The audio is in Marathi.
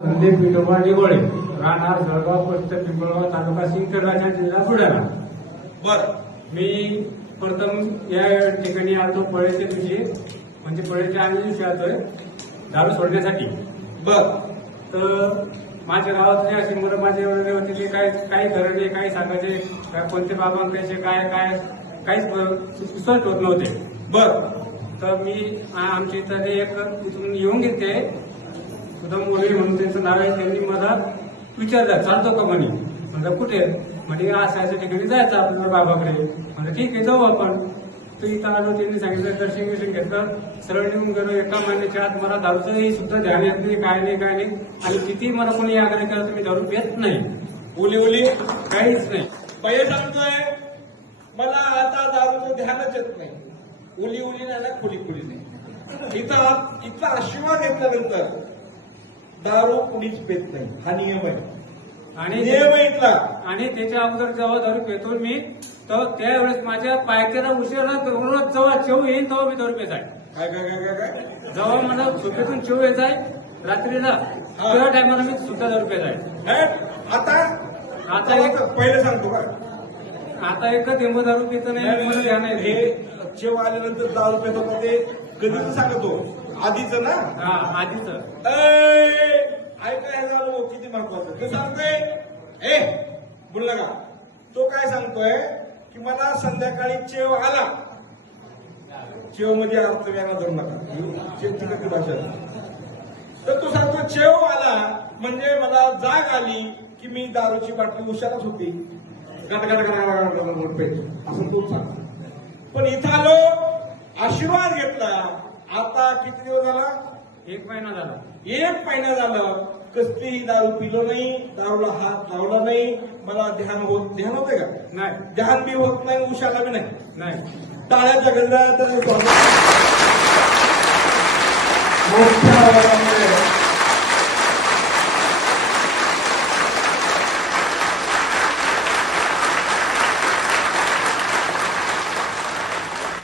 संदीप विठोबा डिगोळे, राहणार जळगाव पोस्ट, पिंपळगाव तालुका, सिंदखेड, जिल्हा बुलढाणा. बर, मी प्रथम या ठिकाणी आलो पळेच्या दिवशी, म्हणजे पळेच्या आम्ही दिवशी आलोय दारू सोडण्यासाठी. बर, तर माझ्या गावातले असे मुलं माझे वगैरे होते ते काही करायचे, काही सांगायचे, काय कोणते बाबा कसे काय काय काहीच सुचत होत नव्हते. बर, तर मी आमच्या इथं एक इथून येऊन घेते सुधम मोरे म्हणून त्यांचं नाव आहे. त्यांनी मला विचारलं चालतो का म्हणे. म्हणजे कुठे म्हणजे अशा ठिकाणी जायचं आपल्याला बाबाकडे. म्हणजे ठीक आहे जाऊ आपण. तर इथं आलो, त्यांनी सांगितलं दर्शन विषय घेतलं, सरळ निघून गेलो. एका महिन्याच्या आत मला दारूचंही सुद्धा ध्यान येत नाही, काय नाही. आणि किती मला कोणी आग्रह केला तर मी दारू पेत नाही, उली काहीच नाही. पहिले सांगतोय मला आता दारूचं ध्यानच येत नाही. उली नाही ना, खुली नाही. इथं आशीर्वाद घेतल्यानंतर दारू कुणीच पेत नाही, हा नियम आहे. आणि नियम आहे इथला. आणि त्याच्या अगोदर जेव्हा दारू पेतो मी, तर त्यावेळेस माझ्या पायकेला उशिरा रोज जेव्हा चेव येईल तेव्हा मी दारू पेत आहे. काय काय काय काय काय जेव्हा मला झोपेतून चेव येत आहे रात्रीला, त्या टायमाला मी सुद्धा दारू पेत आहे. आता पहिले सांगतो का, आता एकच एवढं दारू पित नाही, मला ध्यान आहे. हे जेव आल्यानंतर दारू पेत होता ते कधीच सांगतो, आधीच ना. हा आधीच ऐकाय झालं किती महत्वाचं ते सांगतोय. बोलला का तो काय सांगतोय की मला संध्याकाळी चेव आला. चेव म्हणजे अर्थ व्याना धरू नका, चिकट भाषा. तर तो सांगतो चेव आला म्हणजे मला जाग आली की मी दारूची बाटली उशारच होती, असं तो सांगतो. पण इथं आलो, आशीर्वाद घेतला. आता किती दिवस झाला? 1 महिना झाला. 1 महिना झालं कसलीही दारू पिलो नाही, दारूला हात लावला नाही. मला ध्यान होते का? नाही. ध्यान बी होत नाही, उशाला बी नाही. टाळ्याच्या गल्ला